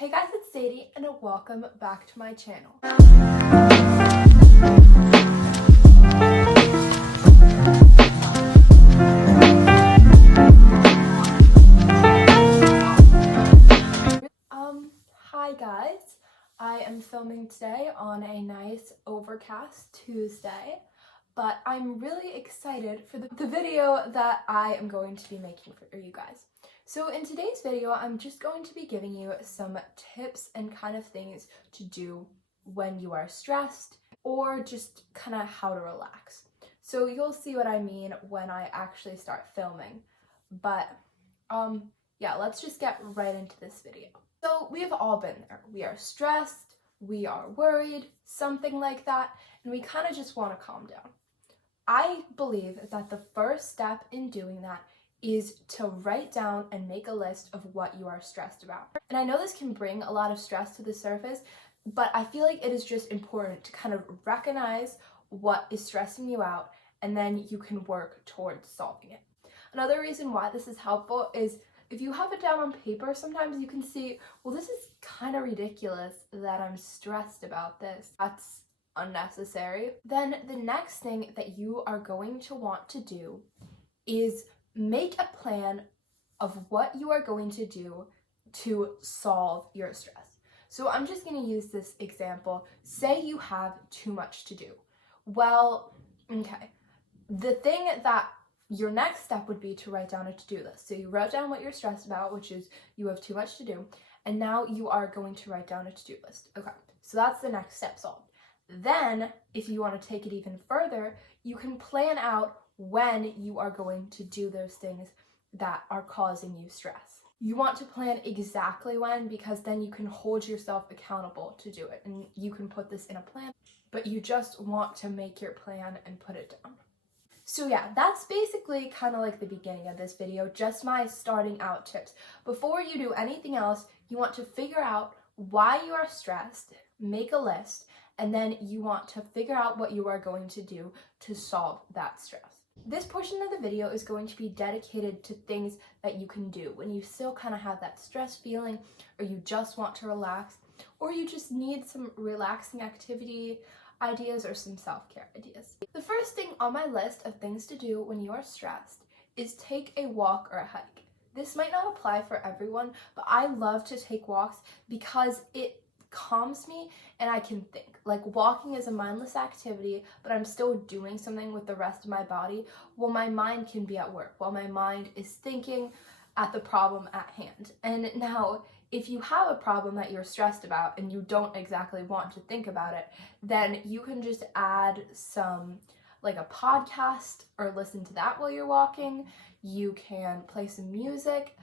Hey guys, it's Sadie and welcome back to my channel. Hi guys. I am filming today on a nice overcast Tuesday, but I'm really excited for the video that I am going to be making for you guys. So in today's video, I'm just going to be giving you some tips and kind of things to do when you are stressed or just kind of how to relax. So you'll see what I mean when I actually start filming. But yeah, let's just get right into this video. So we've all been there. We are stressed, we are worried, something like that, and we kind of just want to calm down. I believe that the first step in doing that is to write down and make a list of what you are stressed about. And I know this can bring a lot of stress to the surface, but I feel like it is just important to kind of recognize what is stressing you out, and then you can work towards solving it. Another reason why this is helpful is if you have it down on paper, sometimes you can see, well, this is kind of ridiculous that I'm stressed about this. That's unnecessary. Then the next thing that you are going to want to do is make a plan of what you are going to do to solve your stress. So I'm just going to use this example. Say you have too much to do. Well, okay. The thing that your next step would be to write down a to-do list. So you wrote down what you're stressed about, which is you have too much to do, and now you are going to write down a to-do list. Okay, so that's the next step solved. Then, if you want to take it even further, you can plan out when you are going to do those things that are causing you stress. You want to plan exactly when, because then you can hold yourself accountable to do it, and you can put this in a plan, but you just want to make your plan and put it down. So yeah, that's basically kind of like the beginning of this video, just my starting out tips. Before you do anything else, you want to figure out why you are stressed, make a list, and then you want to figure out what you are going to do to solve that stress. This portion of the video is going to be dedicated to things that you can do when you still kind of have that stress feeling, or you just want to relax, or you just need some relaxing activity ideas or some self-care ideas. The first thing on my list of things to do when you are stressed is take a walk or a hike. This might not apply for everyone, but I love to take walks because it calms me and I can think. Like, walking is a mindless activity, but I'm still doing something with the rest of my body while my mind can be at work, while my mind is thinking at the problem at hand. And now, if you have a problem that you're stressed about and you don't exactly want to think about it, then you can just add some, like a podcast, or listen to that while you're walking. You can play some music,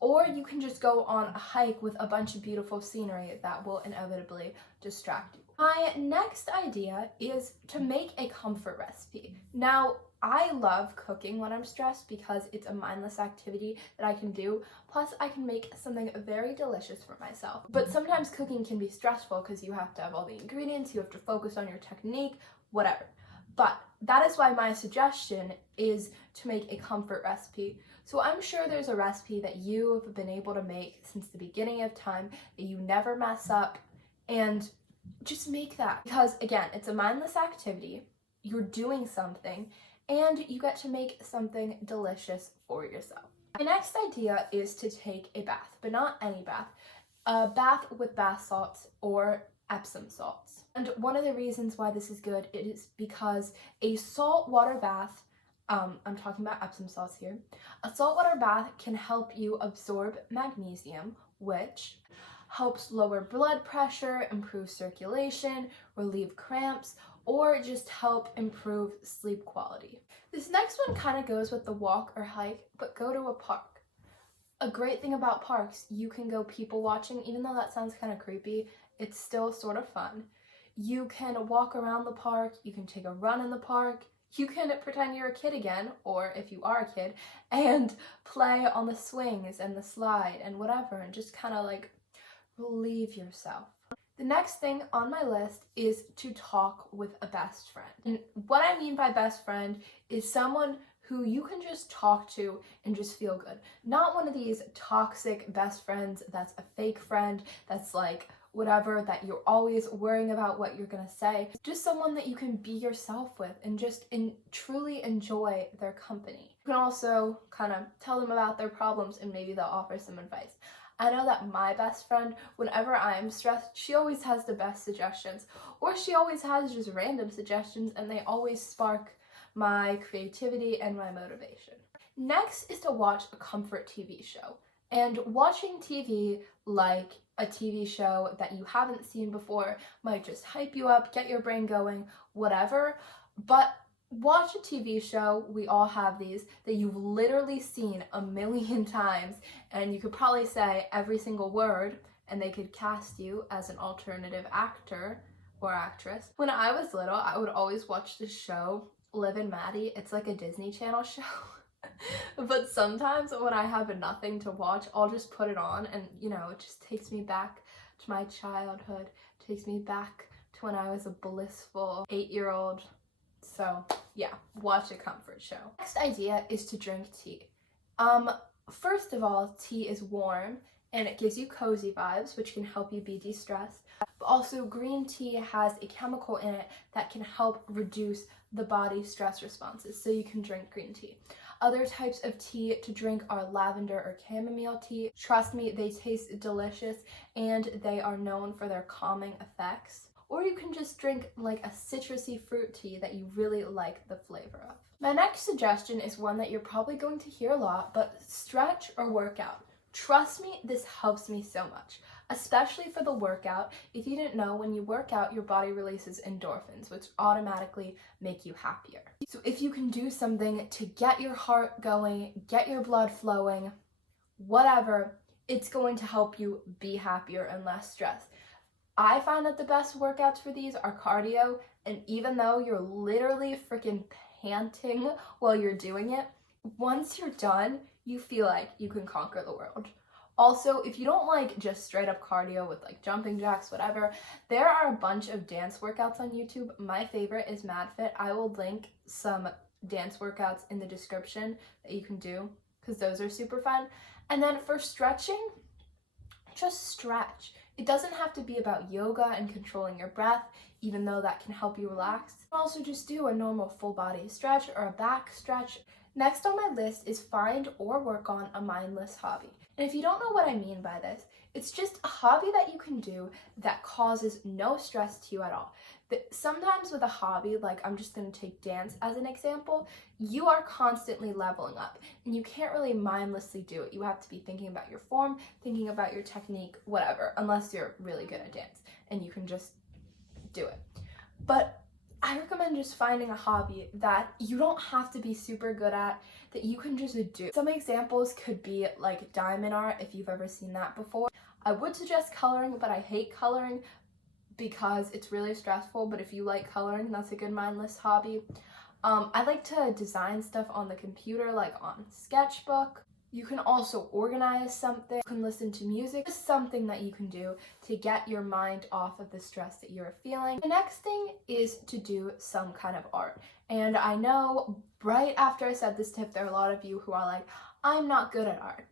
or you can just go on a hike with a bunch of beautiful scenery that will inevitably distract you. My next idea is to make a comfort recipe. Now, I love cooking when I'm stressed because it's a mindless activity that I can do. Plus, I can make something very delicious for myself. But sometimes cooking can be stressful because you have to have all the ingredients, you have to focus on your technique, whatever. But that is why my suggestion is to make a comfort recipe. So I'm sure there's a recipe that you have been able to make since the beginning of time that you never mess up, and just make that. Because again, it's a mindless activity, you're doing something, and you get to make something delicious for yourself. My next idea is to take a bath, but not any bath. A bath with bath salts or Epsom salts. And one of the reasons why this is good is because a saltwater bath, I'm talking about Epsom salts here, a saltwater bath can help you absorb magnesium, which helps lower blood pressure, improve circulation, relieve cramps, or just help improve sleep quality. This next one kind of goes with the walk or hike, but go to a park. A great thing about parks, you can go people watching, even though that sounds kind of creepy, it's still sort of fun. You can walk around the park, you can take a run in the park, you can pretend you're a kid again, or if you are a kid, and play on the swings and the slide and whatever, and just kind of like relieve yourself. The next thing on my list is to talk with a best friend. And what I mean by best friend is someone who you can just talk to and just feel good. Not one of these toxic best friends that's a fake friend, that's like whatever, that you're always worrying about what you're gonna say. Just someone that you can be yourself with and just truly enjoy their company. You can also kind of tell them about their problems and maybe they'll offer some advice. I know that my best friend, whenever I'm stressed, she always has the best suggestions, or she always has just random suggestions, and they always spark my creativity and my motivation. Next is to watch a comfort TV show. And watching TV, like a TV show that you haven't seen before, might just hype you up, get your brain going, whatever. But watch a TV show, we all have these, that you've literally seen a million times, and you could probably say every single word, and they could cast you as an alternative actor or actress. When I was little, I would always watch this show, Liv and Maddie. It's like a Disney Channel show. But sometimes when I have nothing to watch, I'll just put it on, and you know, it just takes me back to my childhood, takes me back to when I was a blissful 8-year-old. So yeah, watch a comfort show. Next idea is to drink tea. First of all, tea is warm and it gives you cozy vibes, which can help you be de-stressed. But also green tea has a chemical in it that can help reduce the body's stress responses, so you can drink green tea. Other types of tea to drink are lavender or chamomile tea. Trust me, they taste delicious and they are known for their calming effects. Or you can just drink like a citrusy fruit tea that you really like the flavor of. My next suggestion is one that you're probably going to hear a lot, but stretch or workout. Trust me, this helps me so much, especially for the workout. If you didn't know, when you work out, your body releases endorphins, which automatically make you happier. So if you can do something to get your heart going, get your blood flowing, whatever, it's going to help you be happier and less stressed. I find that the best workouts for these are cardio, and even though you're literally freaking panting while you're doing it, once you're done, you feel like you can conquer the world. Also, if you don't like just straight up cardio with like jumping jacks, whatever, there are a bunch of dance workouts on YouTube. My favorite is MadFit. I will link some dance workouts in the description that you can do, because those are super fun. And then for stretching, just stretch. It doesn't have to be about yoga and controlling your breath, even though that can help you relax. You can also just do a normal full body stretch or a back stretch. Next on my list is find or work on a mindless hobby. And if you don't know what I mean by this, it's just a hobby that you can do that causes no stress to you at all. Sometimes with a hobby, like I'm just going to take dance as an example, you are constantly leveling up and you can't really mindlessly do it. You have to be thinking about your form, thinking about your technique, whatever, unless you're really good at dance and you can just do it. But I recommend just finding a hobby that you don't have to be super good at, that you can just do. Some examples could be like diamond art, if you've ever seen that before. I would suggest coloring, but I hate coloring because it's really stressful. But if you like coloring, that's a good mindless hobby. I like to design stuff on the computer, like on Sketchbook. You can also organize something, you can listen to music, just something that you can do to get your mind off of the stress that you're feeling. The next thing is to do some kind of art. And I know right after I said this tip, there are a lot of you who are like, I'm not good at art.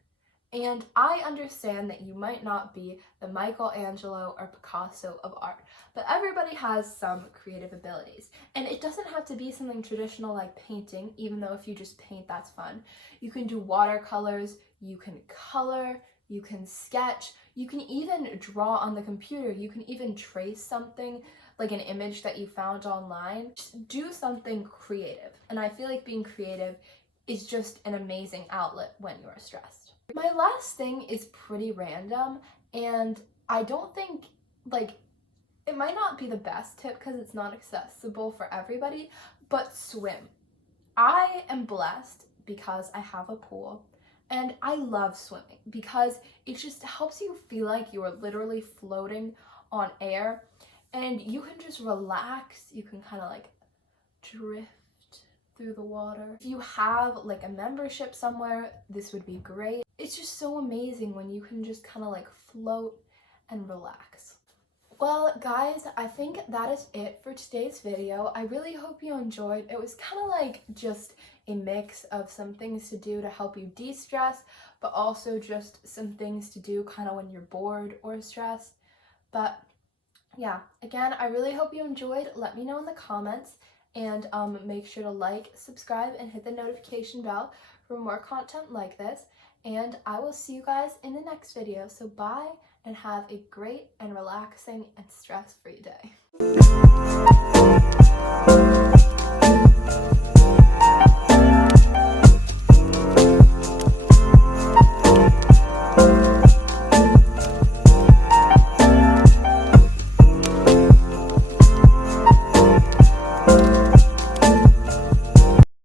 And I understand that you might not be the Michelangelo or Picasso of art, but everybody has some creative abilities. And it doesn't have to be something traditional like painting, even though if you just paint, that's fun. You can do watercolors, you can color, you can sketch, you can even draw on the computer, you can even trace something like an image that you found online. Just do something creative. And I feel like being creative is just an amazing outlet when you are stressed. My last thing is pretty random, and I don't think, like, it might not be the best tip because it's not accessible for everybody, but swim. I am blessed because I have a pool, and I love swimming because it just helps you feel like you are literally floating on air, and you can just relax. You can kind of like drift through the water. If you have like a membership somewhere, this would be great. It's just so amazing when you can just kind of like float and relax. Well, guys, I think that is it for today's video. I really hope you enjoyed. It was kind of like just a mix of some things to do to help you de-stress, but also just some things to do kind of when you're bored or stressed. But yeah, again, I really hope you enjoyed. Let me know in the comments, and make sure to like, subscribe, and hit the notification bell for more content like this. And I will see you guys in the next video. So bye, and have a great and relaxing and stress-free day.